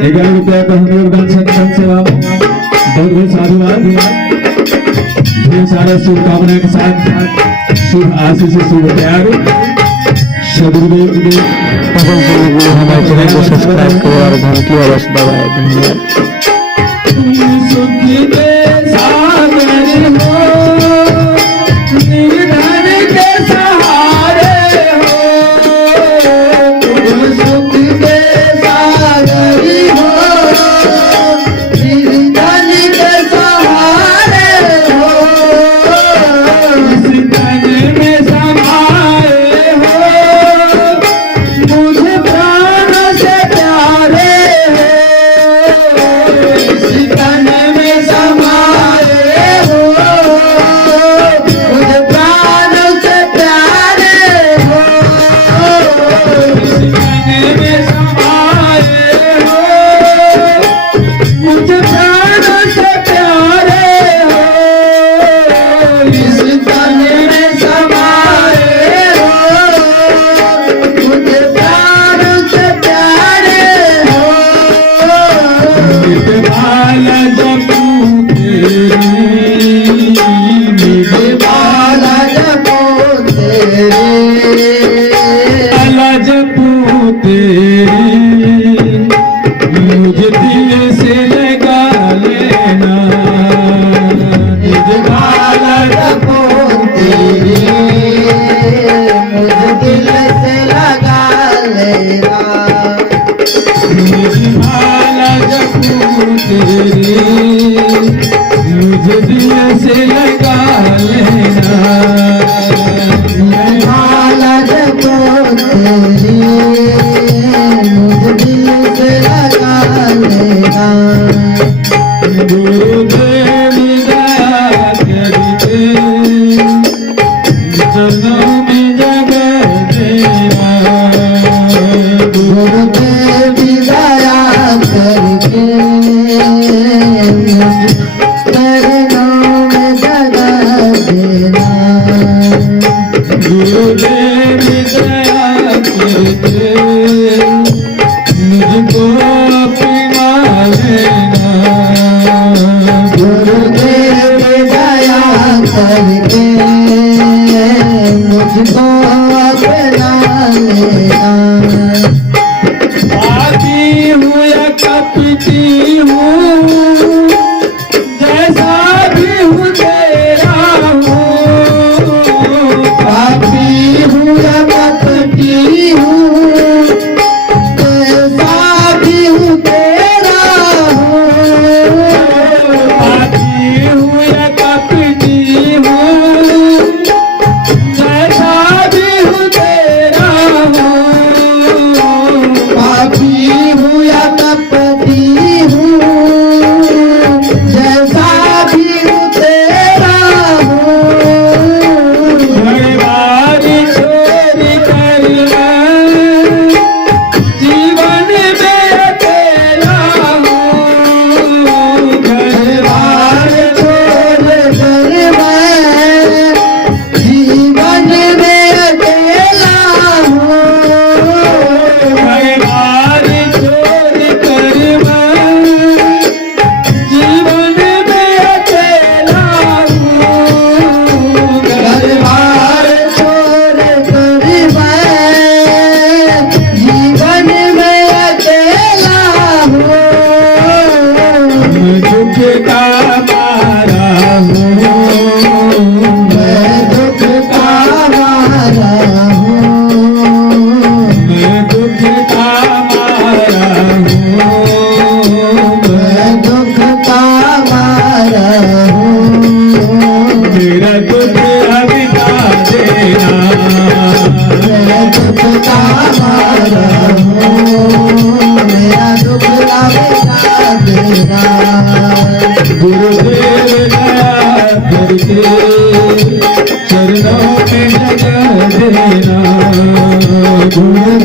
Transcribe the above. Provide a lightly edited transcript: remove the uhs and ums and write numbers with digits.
11 रुपया का हमें योगदान सत्संग सेवा बहुत बहुत साधुवाद। ढेर सारे शुभकामनाएं के साथ शुभ आशीष से शुभ प्यार सदगुरुदेव हमारे चैनल को सब्सक्राइब करो और घंटी अवश्य दबाएं। धन्यवाद। Sitana चरणों में जगह देना गुरुदेव दया करके चरणों में जगह देना गुरुदेव दया करके मुझको अपना लेना गुरुदेव दया करके मुझको अपना लेना पापी हूँ या कपटी हूँ जैसा भी हूँ तेरा हूँ पापी हूँ या कपटी हूँ कैसा भी हूँ तेरा हूँ पापी हूँ या कपटी हूँ जैसा भी हूँ तेरा हूँ पापी हूँ या कपटी हूँ जैसा भी हूँ तेरा हूँ घरबार छोड़ कर जीवन में अकेला हूँ घरबार छोड़ कर मैं जीवन में अकेला हूँ घरबार छोड़ कर मैं जीवन में अकेला हूँ घरबार छोड़ कर मैं जीवन में अकेला हूँ दुख का मारा हूँ मैं दुख का मारा हूँ मैं दुख का मारा हूँ मैं दुख का मारा हूँ मेरा दुख अभिता देना मैं दुख का मारा हूँ मेरा दुख लावेगा देना गुरुदेव दया करके चरणों में जगह देना गुरुदेव